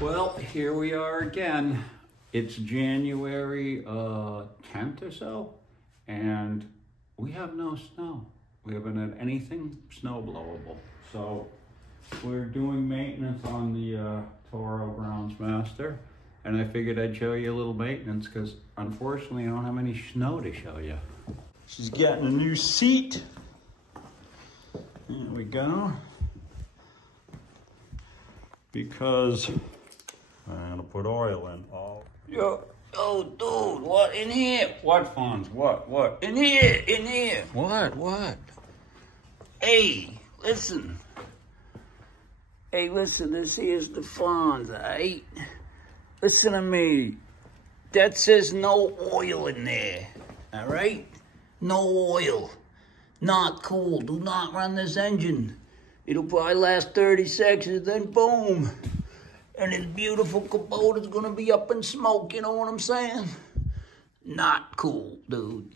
Well, here we are again. It's January 10th or so, and we have no snow. We haven't had anything snow blowable. So we're doing maintenance on the Toro Groundsmaster, and I figured I'd show you a little maintenance because unfortunately I don't have any snow to show you. She's getting a new seat. There we go. Because I'm gonna put oil in. Oh, dude, what in here? What, Fonz? What? In here. What? Hey, listen. This here's the Fonz, alright? Listen to me. That says no oil in there, alright? No oil. Not cool. Do not run this engine. It'll probably last 30 seconds, then boom. And this beautiful Kubota's gonna be up in smoke, you know what I'm saying? Not cool, dude.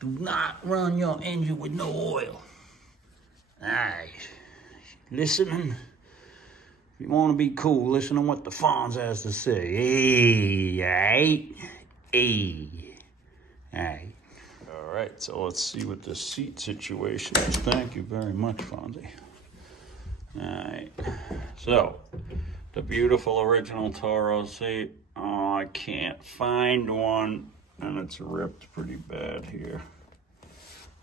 Do not run your engine with no oil. Alright. Listening? If you wanna be cool, listen to what the Fonz has to say. Hey, alright. Alright, so let's see what the seat situation is. Thank you very much, Fonzie. Alright, so the beautiful original Toro seat. Oh, I can't find one, and it's ripped pretty bad here.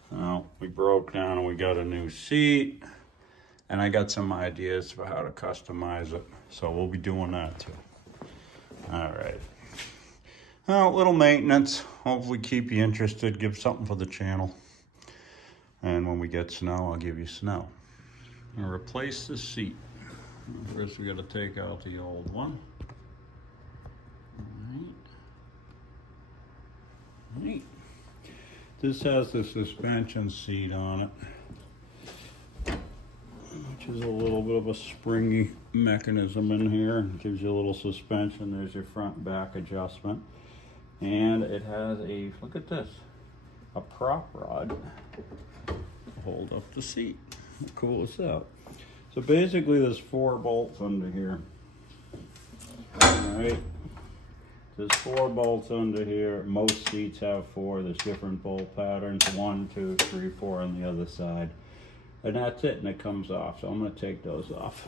So we broke down and we got a new seat, and I got some ideas for how to customize it. So we'll be doing that too. Alright. Well, a little maintenance. Hopefully keep you interested, give something for the channel. And when we get snow, I'll give you snow. I'm gonna replace the seat. First we gotta take out the old one. All right. This has the suspension seat on it, which is a little bit of a springy mechanism in here. It gives you a little suspension. There's your front and back adjustment. And it has a, look at this, a prop rod to hold up the seat. How cool is that? So basically there's 4 bolts under here. Alright. There's 4 bolts under here. Most seats have 4. There's different bolt patterns. 1, 2, 3, 4 on the other side. And that's it, and it comes off. So I'm going to take those off.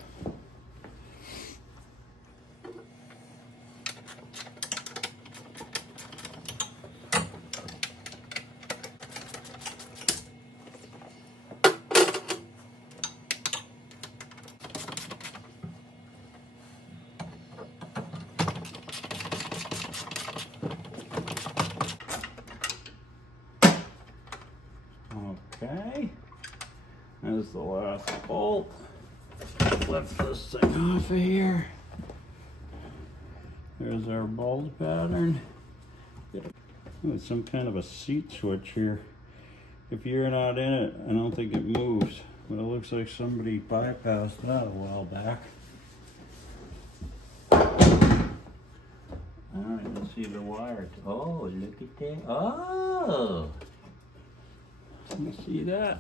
Okay, there's the last bolt. Lift this thing off of here. There's our bolt pattern. There's some kind of a seat switch here. If you're not in it, I don't think it moves. But it looks like somebody bypassed that a while back. Alright, let's see the wire. Oh, look at that. Oh! You see that?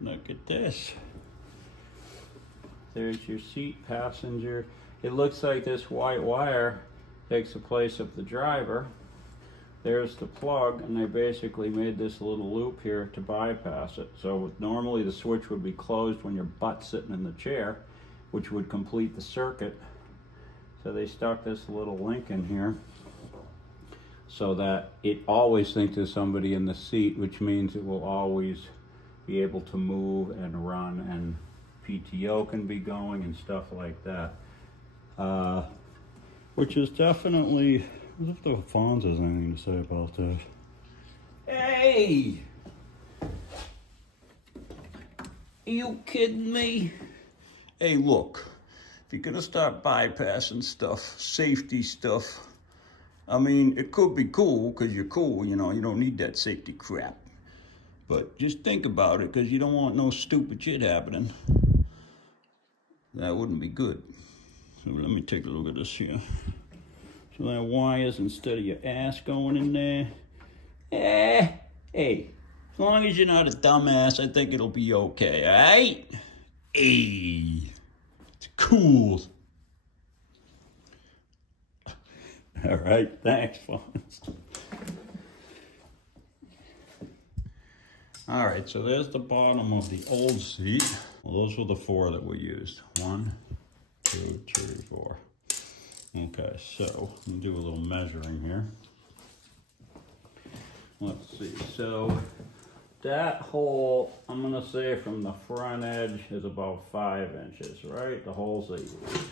Look at this. There's your seat passenger. It looks like this white wire takes the place of the driver. There's the plug, and they basically made this little loop here to bypass it. So normally the switch would be closed when your butt's sitting in the chair, which would complete the circuit. So they stuck this little link in here, so that it always thinks there's somebody in the seat, which means it will always be able to move and run, and PTO can be going and stuff like that. Which is definitely, as if the Fonz has anything to say about that. Hey! Are you kidding me? Hey, look, if you're gonna start bypassing stuff, safety stuff, I mean, it could be cool because you're cool, you know, you don't need that safety crap. But just think about it, because you don't want no stupid shit happening. That wouldn't be good. So let me take a look at this here. So that wires, instead of your ass going in there. Hey, as long as you're not a dumbass, I think it'll be okay, all right? Hey, it's cool. All right, thanks, Fonzie. All right, so there's the bottom of the old seat. Well, those were the 4 that we used. 1, 2, 3, 4. Okay, so let me do a little measuring here. Let's see, so that hole, I'm gonna say from the front edge is about 5 inches, right? The holes that you use.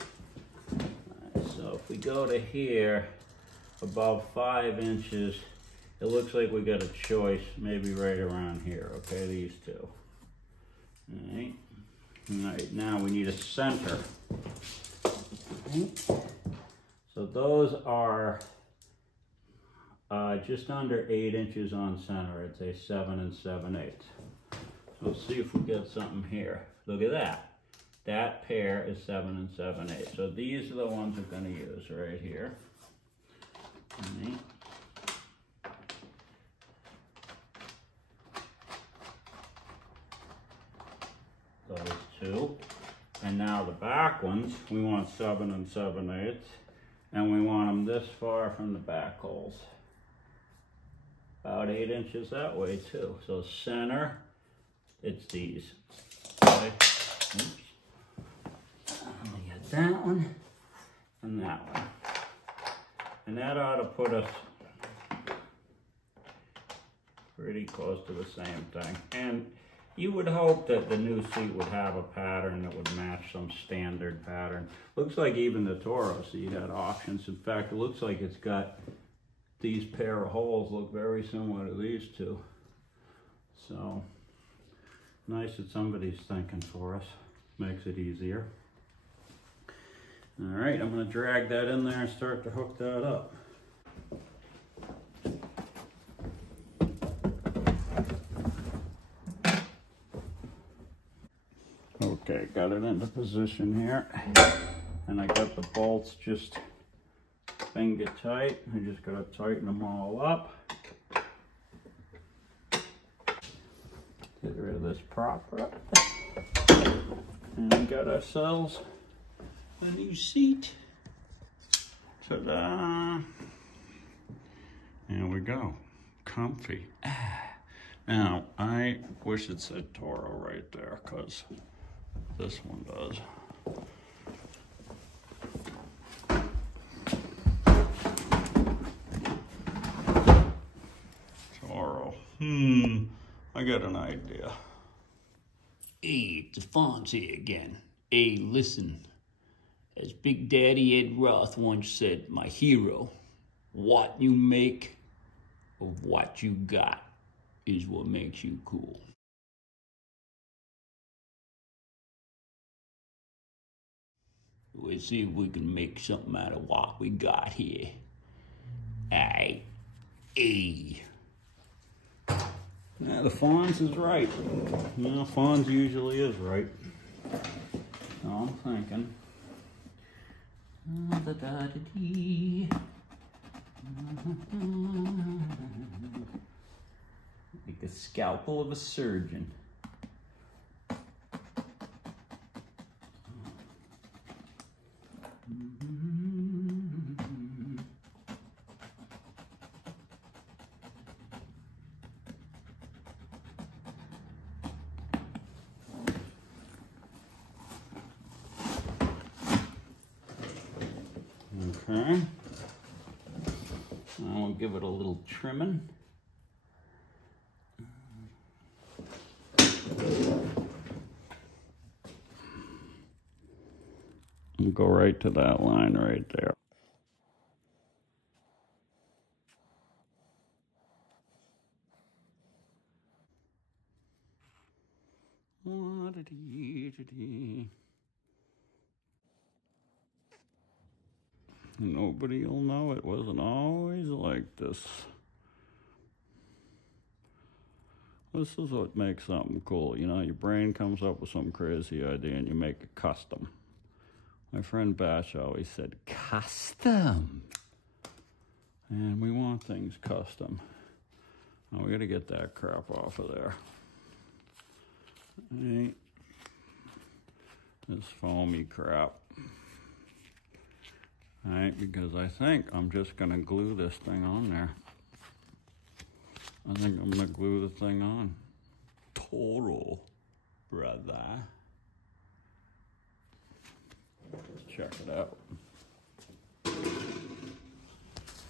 All right, so if we go to here, about 5 inches, it looks like we got a choice, maybe right around here, okay, these 2. All right, now we need a center. All right. So those are just under 8 inches on center. I'd say 7 7/8. So let's see if we get something here. Look at that. That pair is 7 7/8. So these are the ones we're going to use right here. All right. Those 2. And now the back ones, we want 7 7/8. And we want them this far from the back holes. About 8 inches that way too. So center, it's these. Okay. Oops. Let me get that one and that one. And that ought to put us pretty close to the same thing. And you would hope that the new seat would have a pattern that would match some standard pattern. Looks like even the Toro seat had options. In fact, it looks like it's got these pair of holes look very similar to these 2. So, nice that somebody's thinking for us. Makes it easier. All right, I'm gonna drag that in there and start to hook that up. Okay, got it into position here. And I got the bolts just finger tight. I just gotta tighten them all up. Get rid of this prop up. And we got ourselves a new seat. Ta-da! There we go. Comfy. Now, I wish it said Toro right there, because this one does. Toro. I got an idea. Hey, it's Fonzie again. Hey, listen. As Big Daddy Ed Roth once said, my hero, what you make of what you got is what makes you cool. Let's see if we can make something out of what we got here. Aight. Hey. Yeah, the Fonz is right. You know, Fonz usually is right. So I'm thinking. Like the scalpel of a surgeon. Okay. I'll give it a little trimming. And go right to that line right there. Nobody will know it wasn't always like this. This is what makes something cool. You know, your brain comes up with some crazy idea and you make it custom. My friend Bash always said, custom. And we want things custom. Now we gotta get that crap off of there. All right. this foamy crap. All right, because I think I'm just gonna glue this thing on there. I think I'm gonna glue the thing on. Toro, brother. Let's check it out.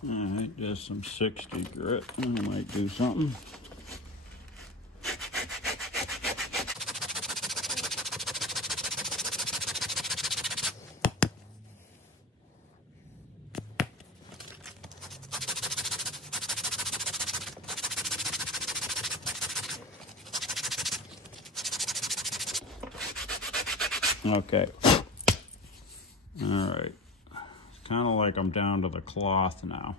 All right, just some 60 grit. I might do something. Okay. All right. It's kind of like I'm down to the cloth now.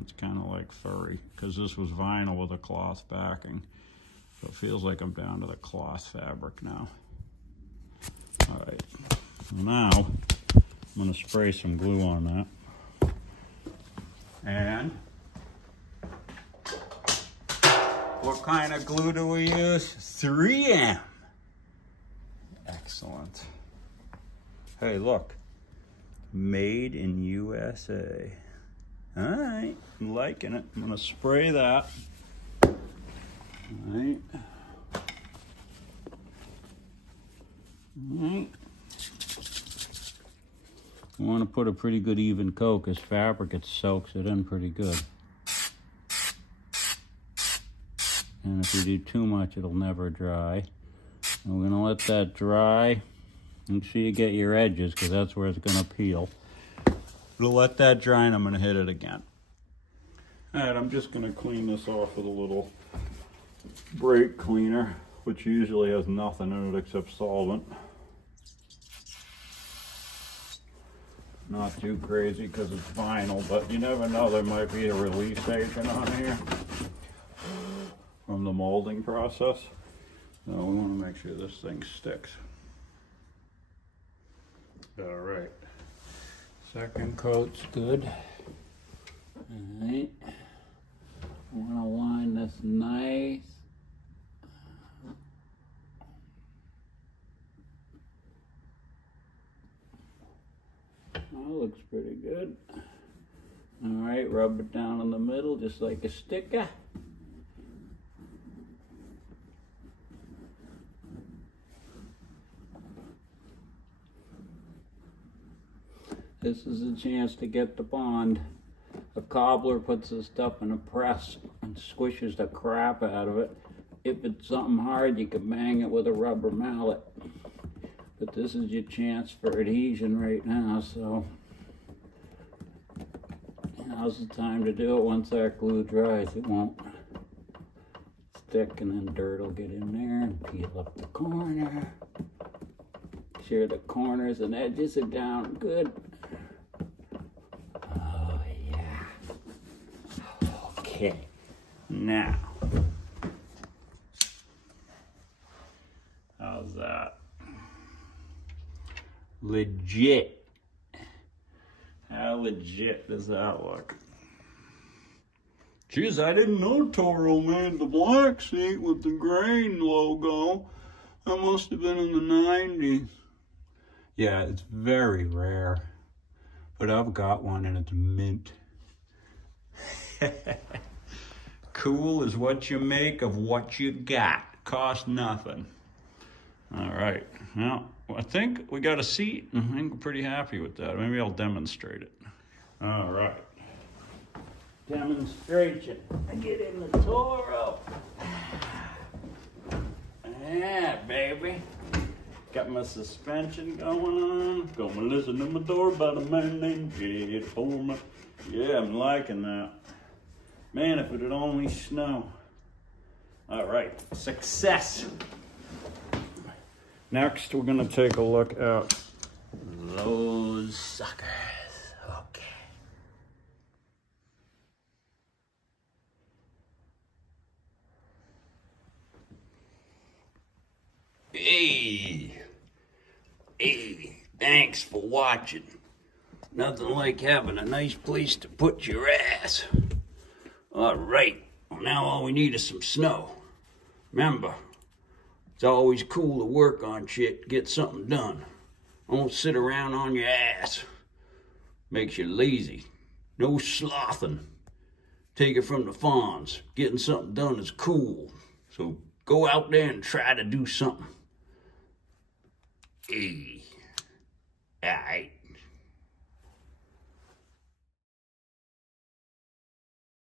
It's kind of like furry, because this was vinyl with a cloth backing. So it feels like I'm down to the cloth fabric now. All right. Now, I'm going to spray some glue on that. And what kind of glue do we use? 3M. Excellent. Hey, look. Made in USA. All right, I'm liking it. I'm gonna spray that. All right. All right. You want to put a pretty good even coat, because fabric, it soaks it in pretty good. And if you do too much, it'll never dry. And we're gonna let that dry. Make sure you get your edges, because that's where it's gonna peel. We'll let that dry, and I'm gonna hit it again. All right, I'm just gonna clean this off with a little brake cleaner, which usually has nothing in it except solvent. Not too crazy because it's vinyl, but you never know, there might be a release agent on here from the molding process. So we want to make sure this thing sticks. All right. Second coat's good. All right. I want to line this nice. That looks pretty good. All right, rub it down in the middle just like a sticker. This is a chance to get the bond. A cobbler puts this stuff in a press and squishes the crap out of it. If it's something hard, you can bang it with a rubber mallet. But this is your chance for adhesion right now, so now's the time to do it. Once that glue dries, it won't stick, and then dirt will get in there and peel up the corner. Make sure the corners and edges are down good. Oh yeah. Okay, now, how's that? Legit. How legit does that look? Geez, I didn't know Toro made the black seat with the grain logo. That must have been in the 90s. Yeah, it's very rare. But I've got one and it's mint. Cool is what you make of what you got. Cost nothing. All right, well, I think we got a seat. I think we're pretty happy with that. Maybe I'll demonstrate it. All right. Demonstration. I get in the Toro. Yeah, baby. Got my suspension going on. Gonna listen to my door about a man named Jed Foreman. Yeah, I'm liking that. Man, if it would only snow. All right, success. Next, we're gonna take a look at those suckers. Okay. Hey, thanks for watching. Nothing like having a nice place to put your ass. All right, well, now all we need is some snow. Remember, It's always cool to work on shit, get something done. Don't sit around on your ass. Makes you lazy. No slothing. Take it from the Fonz. Getting something done is cool. So go out there and try to do something. Hey. All right.